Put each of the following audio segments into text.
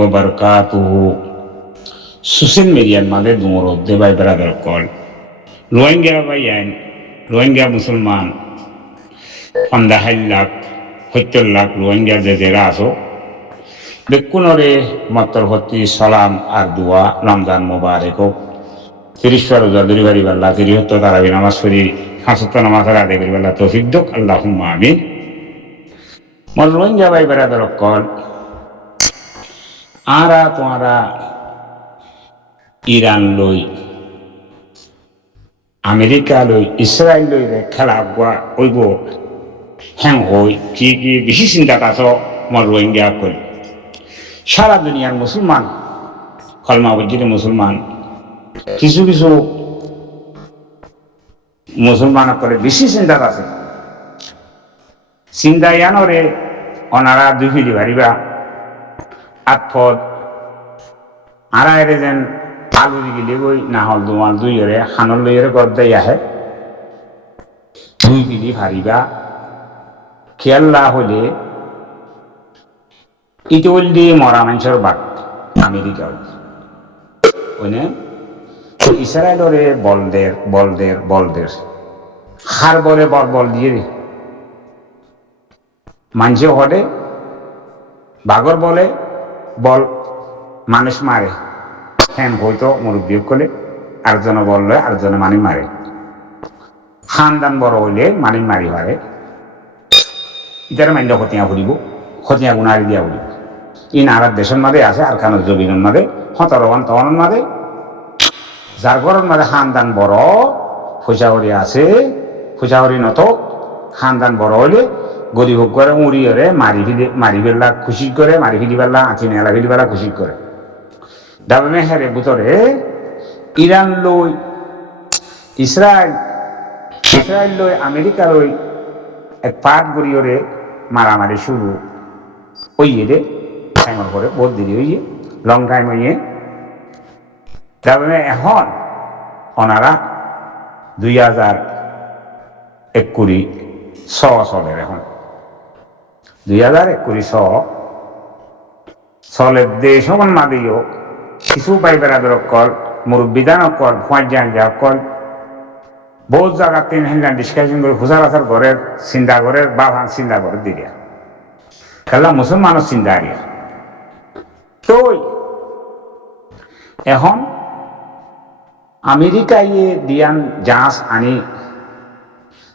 وبركاته social media made dumuro de bay brother call Rohingya bayan Rohingya Musulman panda halak 70 lakh Rohingya যে জেরা আছো বেকুনরে মাত্র হতি সালাম আর দোয়া রমজান মোবারক হোক 30 রোজা ধরে বাড়ি বাল্লা 73 তারাবি নামাজ পড়ি 75 নামাজ আদায় করি বাল্লা তৌফিক দাও আল্লাহুম্মা আমিন মর রোহিঙ্গা ভাই ব্রাদার কল আরা তোমরা ইরান লই আমেরিকা লই ইসরায়েল লই খেলা হইব হ্যাঁ হই কি কি বেশি চিন্তা কাছ মর রোহিঙ্গা কল সারা দুনিয়ার মুসলমান কলমা বজ্জিত মুসলমান কিছু কিছু মুসলমান করে বেশি চিন্তা আছে চিন্তা ইয়ানরে অনারা দুই ফিলি ভারিবা আতফদ আরা এরে যেন আলু দিগিলে গই না হল দুমাল দুই এরে খানল লইরে গদ্দাই আহে দুই ফিলি ভারিবা খেয়াল্লা হলে ইটোল দিয়ে মরা মানুষের বাক আমেরিকা ওনে ইসরায়েলরে বলদের হার বলে বল দিয়ে মানুষে হলে বাগর বলে বল মানুষ মারে হ্যাঁ হয়তো মুরব্বী করলে আরেকজন বল লয় আরেকজনে মানি মারে খানদান বড় হইলে মানি মারি মারে ইতারে মাইন্ড খতিয়া গুণারি দিয়া বলিব ই নারার দেশের মাঝে আছে আর খানোর জবিনের মাঝে হতরবান তহনের মাঝে যার ঘরের মাঝে খানদান বড় ফুচাহরি আছে ফুচাহরি নত খানদান বড় হইলে গরিব করে উড়ি হরে মারি ফেললা খুশি করে মারি ফেলি পেলা আঁচি নেলা ফেলি পেলা খুশি করে দাবে মেহেরে ভিতরে ইরান লই ইসরায়েল লই আমেরিকা লই এক পাট গড়িয়রে মারামারি শুরু হইয়ে রে টাইমের পরে বহুত দেরি হইয়ে লং টাইম হইয়ে তবে এখন ওনারা 2021 চলের এখন 2021 চলের দেশ হন মাদিও কিছু পাই বেড়াদর কল মুরব্বিদান কল ফাঁজান যা কল বহুত জায়গা 3 হিন্দান ডিসকাশন করে হুসার আসার ঘরের চিন্তা ঘরের বাভান চিন্তা ঘরের দিকে খেলা মুসলমানের চিন্তা আরিয়া তো এখন আমেরিকায় দিয়ান জাহাজ আনি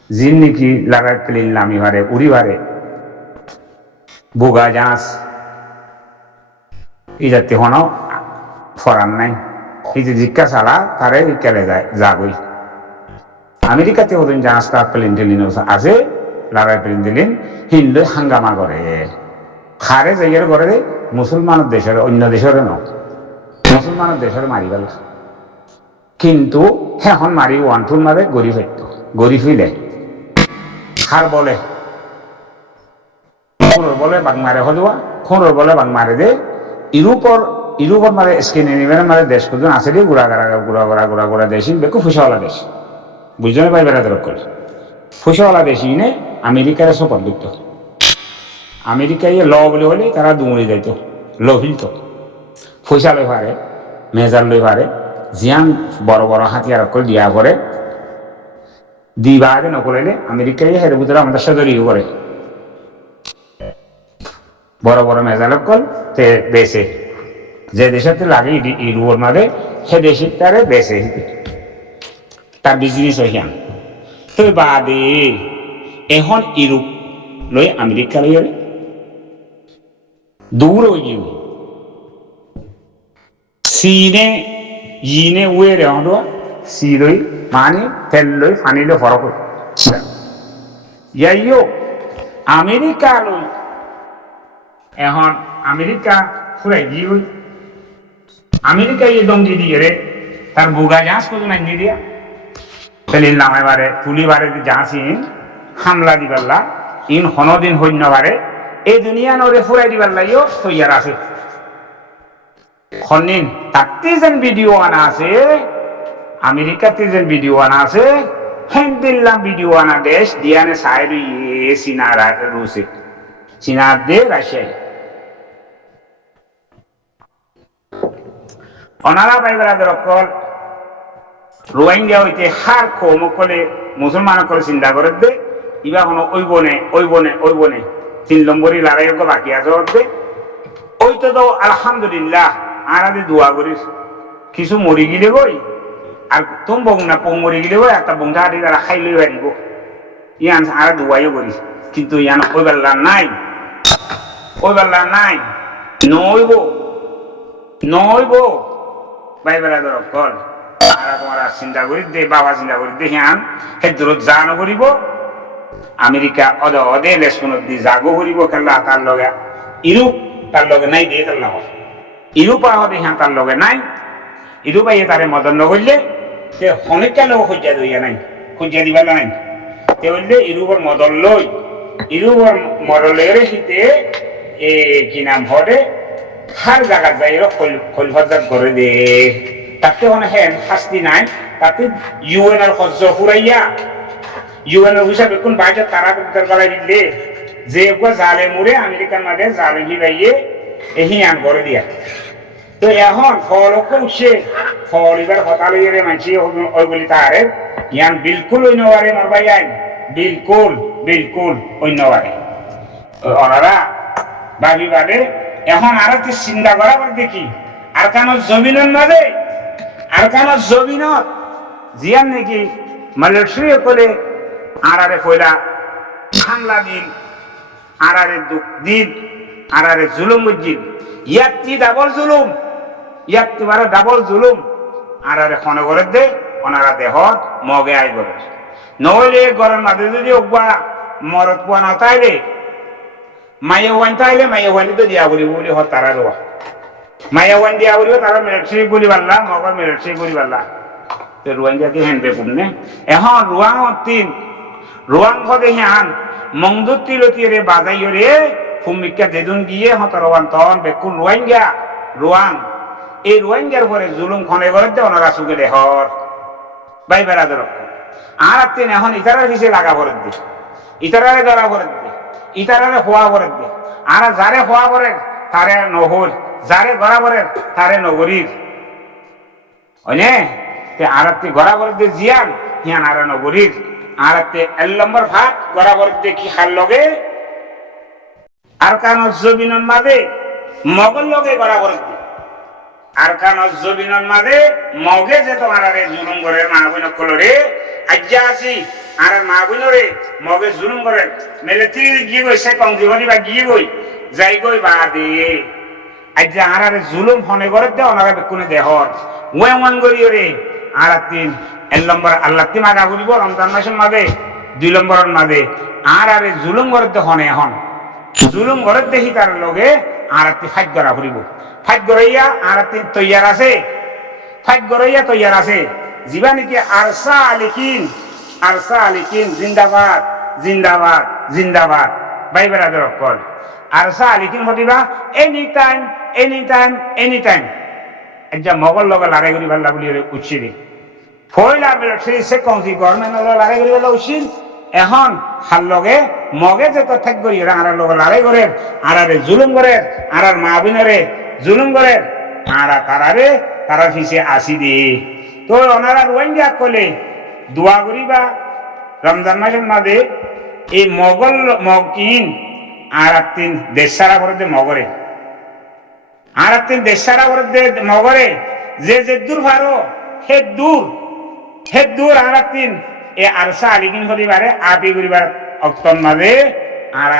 জিন নাকি লাগাই প্লেন নামি ভারে উড়ি ভারে বোগা জাহাজ এই জাতীয় হন ফরান নাই এই যে জিজ্ঞা ছাড়া তারে কেলে যায় যাবই আমেরিকাতে ওদিন জাহাজটা প্লেন টেলিন আছে লাগাই প্লেন দিলেন হিন্দু হাঙ্গামা করে খারে জায়গার করে মুসলমানের দেশের অন্য দেশের ন মুসলমানের দেশের মারি গেল কিন্তু এখন মারি ওয়ানটুর মারে গড়ি ফিলে খার বলে খোঁড়র বলে বাং মারে হদুয়া খোঁড়র বলে বাং মারে দে ইউরোপর মারে স্কেন্ডিনেভিয়ান মারে দেশ কুজন আছে দিয়ে গুড়া দেশ বেকু ফুসাওয়ালা দেশ বুঝতে পাই বেড়াতে করে ফুসাওয়ালা দেশ ইনে আমেরিকার সপর লিখত আমেরিকায় ল বলে হলে তারা দুমড়ি যাইতো ল ফিলত পয়সা লই পারে মেজার লই পারে জিয়ান বড় বড় হাতিয়ার করে দিয়া পরে দিবা আগে নকলাইলে আমেরিকায় হেরে ভিতরে আমাদের সদরি করে বড় বড় মেজার কল তে বেসে যে দেশেতে লাগে ইউরোপের মাঝে সে দেশে তারে বেসে তার বিজনেস হইয়ান তো বাদে এখন ইউরোপ লই আমেরিকা লই দূর হয়ে গিয়ে চীনে ইনে উয়ে রেহন চি লই মানে তেল লই পানি লই ফরক ইয়াইও আমেরিকা লই এখন আমেরিকা ফুরাই গিয়ে আমেরিকা ইয়ে দঙ্গি দিয়ে রে তার বোগা জাহাজ কত নাই দিয়া পেলিল নামে বারে তুলি বারে জাহাজ ইন হামলা দিবাল্লা ইন হনদিন হইন্য বারে এই দুনিয়া নরে ফুরাই দিবার লাগিও তৈয়ার আছে খনিন তাতে যেন ভিডিও আনা আছে আমেরিকাতে যেন ভিডিও আনা আছে হেন দিল্লাম ভিডিও আনা দেশ দিয়ানে সাইড চীনা রুসে চীনা দে রাশিয়ায় অনারা ভাই বেড়াদের অকল রোহিঙ্গা হইতে হার কৌমকলে মুসলমান করে চিন্তা করে দে ইবা কোনো ওই বনে 3 নম্বরই লড়াই বাকি আছে দে ওই তো আলহামদুলিল্লাহ আর আদি দোয়া করিস কিছু মরি গিলে গই আর তুমি বং না পৌ মরি গিলে গই একটা বংটা আদি তারা খাই লই হারিব ইয়ান আর দোয়াইও করিস কিন্তু ইয়ান ওই বেলা নাই নইব ভাই বেড়াদের অকল তোমার চিন্তা করি দে বাবা চিন্তা করি দে হিয়ান সেই দূরত যা নকরিব আমেরিকা অদে লেসুনত দি জাগো করিব খেলা তার লগে ইউরোপ তার লগে নাই দে তার লগে ইউরোপ আহতে হিয়ান তার লগে নাই ইউরোপ আইয়ে তারে মদন নকরিলে সে অনেকটা লোক খুঁজা দইয়া নাই খুঁজা দিবার নাই তে বললে ইউরোপের মদন লই ইউরোপের মদলের হিতে এ কি নাম হরে হার জায়গা যাই খলফাজাত করে দে তাতে মানে হেন শাস্তি নাই তাতে ইউএন এর খরচ ফুরাইয়া ইউএন এর হিসাবে কোন বাইরে তারা গলায় দিলে যে জালে মুড়ে আমেরিকার মাঝে জালে ভিড়াইয়ে এহি আন করে দিয়া তো এখন ফলক উঠছে ফল এবার হতা লইয়ে মানছি ওই বলি তারে ইয়ান বিলকুল অন্যবারে মারবাই আইন বিলকুল অন্যবারে ওনারা ভাবি বাদে এখন আর একটু চিন্তা করা দেখি আর কেন জমিনত জিয়ান নাকি মালয়েশিয়া করে আরারে কইলা হামলা দিন আরারে দুঃখ দিন আরারে জুলুম উজ্জিন ইয়াত্তি ডাবল জুলুম আরারে খনে করে দে ওনারা দেহত মগে আই করে নইলে গরম মাঝে যদি ওবা মরত পোয়া না তাইলে মাইয়া ওয়ান তাইলে মাইয়া ওয়ান তো দিয়া বলি হত তারা রোয়া মাইয়া ওয়ান দিয়া বলিব তারা মিলিটারি গুলি বাল্লা মগর মিলিটারি গুলি বাল্লা তো রোহিঙ্গা কি হেন বেকুমনে এখন রোয়াং হদে হান মংদুত তিলতিরে বাজাইও রে ফুমিকা দেদুন গিয়ে হতরওয়ান তন বেকুন রোয়াং এই রোহিঙ্গার পরে জুলুম খনে করে দে ওনারা সুগে দেহর ভাই বেড়াদের আর তিন এখন ইতারার পিছিয়ে লাগা করে দে ইতারারে ধরা করে দে ইতারারে হওয়া করে দে আর যারে হওয়া করে তারে নহর যারে গড়া করে তারে নগরীর হয়নে আর গড়া করে দে জিয়ান হিয়ান আর নগরীর আর 1 নম্বর ভাগ গড়া করে দে কি হার লগে আর কান জমিনের মাঝে মগল লগে গড়া করে দে আর কান জমিনের মাঝে মগে যে তোমার আরে জুলুম করে মা বোন কলরে আজ্জা আছি আর মা বোনরে মগে জুলুম করে মেলে তিরি গিয়ে গই সে কম জীবনী বা গিয়ে গই যাই গই বা দে আজ্জা আর আরে জুলুম হনে করে দে ওনারা বেকুনে দেহর ওয়ান করিও রে আর 1 নম্বর আল্লাহ তি মাগা বলিব রমজান মাসের মাঝে 2 নম্বরের মাঝে আর আরে জুলুম করে দে হনে এখন জুলুম করে দেখি তার লগে আর ফাইট করা ফুরিব ফাইট করাইয়া আর তৈয়ার আছে জিবা নাকি আরসা আলিকিন জিন্দাবাদ ভাই বেড়াদের অকল আরসা আলিকিন হতিবা এনি টাইম একটা মগল লগে লড়াই করি ভাল বলি উঠছিল ফয়লা মিলিটারি সে কমজি গভর্নমেন্ট লড়াই করি ভাল উঠছিল এখন হার লগে মগে যে ঠেক করি আর লগে লড়াই করে আর জুলুম করে আর মা বোনরে জুলুম করে আর তারা পিছিয়ে আসি দি তো ওনারা রোহিঙ্গা কলে দোয়া করিবা রমজান মাসের মাঝে এই মগকিন আর 3 দেশ সারা করে দে মগরে আর 3 দেশ সারা করে দে মগরে যে দূর ভারো হে দূর আর 3 এ আরসা আলিকিন করিবারে আপি করিবার অক্তন মাঝে আর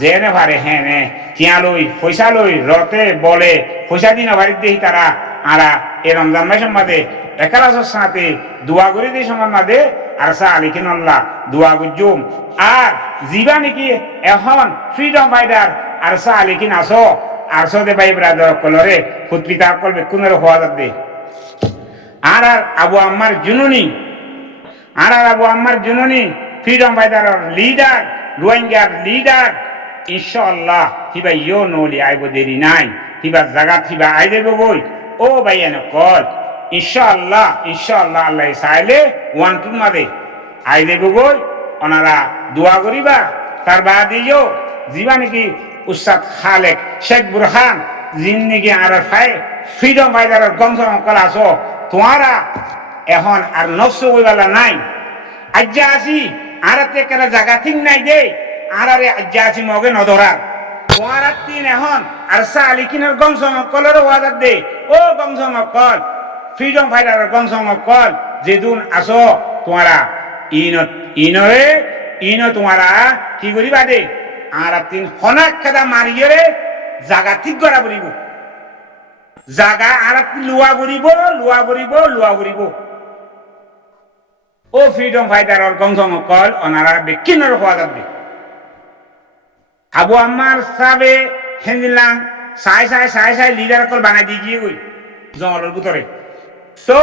জেনে ভারে হেনে কিয়া লই পয়সা লই রতে বলে পয়সা দিন বাড়ির দেই তারা আর এই রমজান মাসের মাঝে একালাসের সাথে দোয়া করে দিই সময় মাঝে আরসা আলিকিন আল্লাহ দোয়া গুজুম আর জিবা নাকি এখন ফ্রিডম ফাইটার আরসা আলিকিন আসো আরসো দে ভাই ব্রাদার কলরে পুত্রিতা কল বেকুনের হওয়া যাবে আর আবু আম্মার জুনুনি ফ্রিডম ফাইটার লিডার রোহিঙ্গার লিডার ইনশাআল্লাহ হিবা ইয়ো নলি আইব দেরি নাই হিবা জায়গা হিবা আই দেব গই ও ভাইয়ান কল ইনশাআল্লাহ আল্লাহ চাইলে 1-2 মাদে আই দেব গই ওনারা দোয়া করিবা তার বাদিও জীবা নাকি উস্তাদ খালেক শেখ বুরহান জিন্দিগি আর ফাই ফ্রিডম ফাইটারের গমসম কল আসো তোমারা এখন আর নকশ বইবালা নাই আজ্জা আসি আর কেন জায়গা ঠিক নাই দে আর আরে আজ্জা আসি মগে নধরার তোমারা তিন এখন আর সালিকিনের গমসম কলের ওয়াদার দে ও গমসম কল ফ্রিডম ফাইটারের গমসম কল যেদিন আসো তোমারা ইনরে ইনো তোমারা কি করিবা দে আর তিন হনাক খেদা মারিয়ে জাগা ঠিক করা বলিব জাগা আর লুয়া করিব ও ফ্রিডম ফাইটার গংসম কল ওনারা বেকিনের হওয়া যাবে আবু আম্মার সাবে হেন্দিলাম সাই লিডার কল বানাই দিয়ে গিয়ে গই জঙ্গলের ভিতরে তো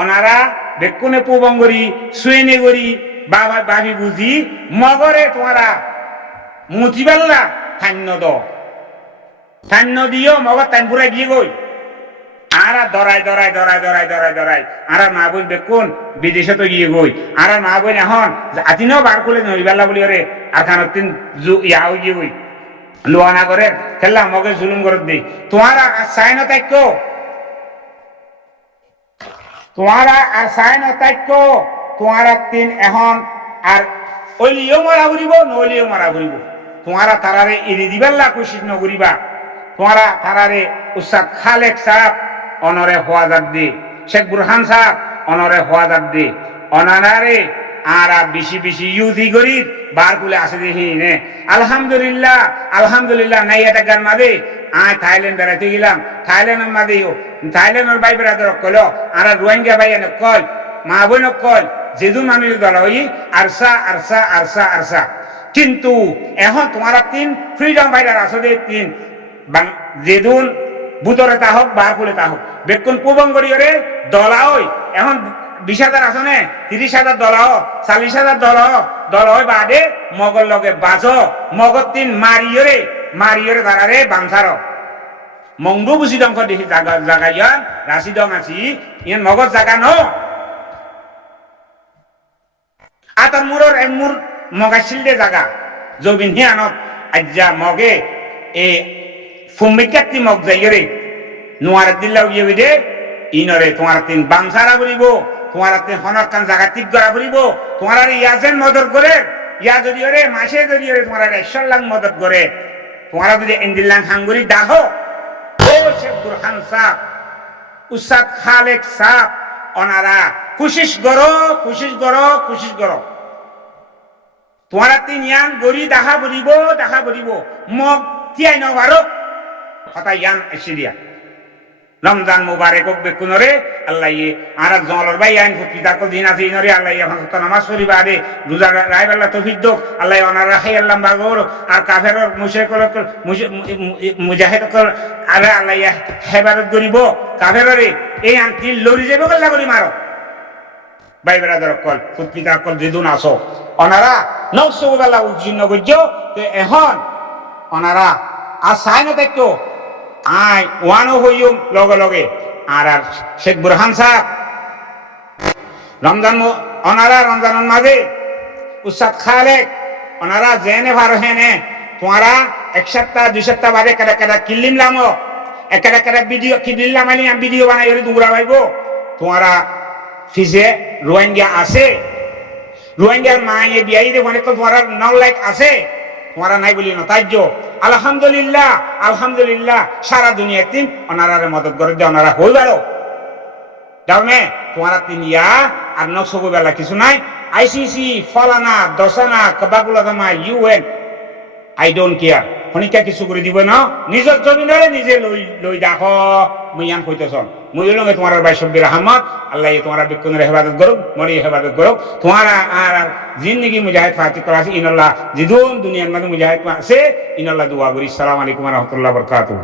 ওনারা বেকুনে পুবঙ্গরি সুয়েনে গরি বাবা বাবি বুঝি মগরে তোমারা মুতিবাল্লা থান্য দিও মগর টাইম পুরাই দিয়ে গই আর দরাই আর মা বোন বেকুন বিদেশে তো গিয়ে গই আর মা বোন এখন আতিনও বার করলে নইবাল্লা বলি ওরে আর খান তিন ইয়াও গিয়ে গই লোয়ানা করে খেললাম মগে জুলুম করে দিই তোমারা চাই না তাইক্য তোমারা তিন এখন আর ওইলিও মারা ঘুরিব নইলিও মারা ঘুরিব তোমারা তারারে এড়ি দিবাল্লা কোশিশ নকরিবা তোমারা তারারে উস্তাদ খালেক সাহেব অনরে হওয়াজার দে শেখ বুরহান সাহেব অনরে হওয়াজার দে অনারে আর বেশি ইউজি করি বার কুলে আসে দেখি নে আলহামদুলিল্লাহ নাই এটা গান মাদে আয় থাইল্যান্ড বেড়াতে গেলাম থাইল্যান্ডের মাদেও থাইল্যান্ডের বাই বেড়াতে কল আর রোহিঙ্গা ভাই এনে কল মা বোন কল যেদু মানুষ দল হই আরসা কিন্তু এখন তোমারা তিন ফ্রিডম ফাইটার আসলে তিন যেদুন বুতরে তা হোক বার কুলে তা হোক বেকুন পুবঙ্গরিয়রে দলা হই এখন 20,000 আসনে 30,000 দলাও 40,000 দল হয় বাদে মগর লগে বাজ মগর তিন মারিয়রে তারারে বাংসার মংদু বুঝি দংখ দেখি জাগা ইয়ান রাশি দং আছি ইয়ান মগর জাগা ন আতার মুর মগাছিল দে জাগা জবিন হিয়ানত আজ্জা মগে এ ফুমিকাতি মগ যাইরে নোয়ার দিল্লাও গিয়ে দে ইনরে তোমার তিন বাংসারা বলিব তোমার তিন হনকান জায়গা ঠিক করা বলিব তোমার ইয়াজেন মদত করে ইয়া যদি রে মাসে যদি রে তোমার 100 লাখ মদত করে তোমার যদি ইন্দিল্লাং হাঙ্গুরি দাহ ও শেখ বুরহান সাহেব উস্তাদ খালেক সাহেব ওনারা কোশিশ করো তোমার তিন ইয়ান গরি দেখা বলিব মগ তিয়াই নবারো কথা ইয়ান এসিরিয়া রমজান মুবারক হোক বেকুনরে আল্লাহ আর জলর ভাই আইন পিতা কো দিন আছে ইনরে আল্লাহ এখন তো নামাজ পড়িবা রে রোজা রাইবাল্লাহ তৌফিক দাও আল্লাহ ওনার রাখাই আল্লাহ বাগর আর কাফেরর মুজাহিদ কর আরে আল্লাহ হেবারত করিব কাফেররে এই আনতি লরি যাবে গল্লা করি মারো ভাই ব্রাদার কল পিতা কল যেদুন আসো ওনারা নকশ বলা উজ্জিন্ন গজ্জ তো এখন ওনারা আর সাইন দেখতো আই ওয়ানো হইম লগে আর শেখ বুরহান সাহেব রমজানের মাঝে উস্তাদ খালেক ওনারা জেনে ভার হেনে তোমারা 1 সপ্তাহ 2 সপ্তাহ বাদে কেডা কিল্লিম লামো কেডা ভিডিও কিল্লিম আনি ভিডিও বানাই এর দুরা ভাইবো তোমারা ফিজে রোহিঙ্গা আছে রোহিঙ্গার মায়ে বিয়াই দে অনেক তোমার 9 লাখ আছে তোমারা নাই বলি না তাইজ আলহামদুলিল্লাহ সারা দুনিয়া তিন ওনারারে মদত করে দে ওনারা হই বারো যাও নে তোমারা তিন ইয়া আর নকশ বেলা কিছু নাই আইসিসি ফলানা দশানা কবাগুলা জামা UN আই ডোন্ট কেয়ার হনিকা কিছু করে দিব না নিজের জমিনরে নিজে লই দেখো মুইয়ান কইতেছন মুই লগে তোমার ভাই শব্বির আহমদ আল্লাহ তোমার বিকুনের হেফাজত করুক মরি হেফাজত করুক তোমারা আর জিন্দেগি মুজাহিদ ফাতি করা আছে ইনাল্লাহ জিদুন দুনিয়ার মধ্যে মুজাহিদ আছে ইনাল্লাহ দুয়া করি। আসসালামু আলাইকুম ওয়া রাহমাতুল্লাহি ওয়া বারাকাতুহু।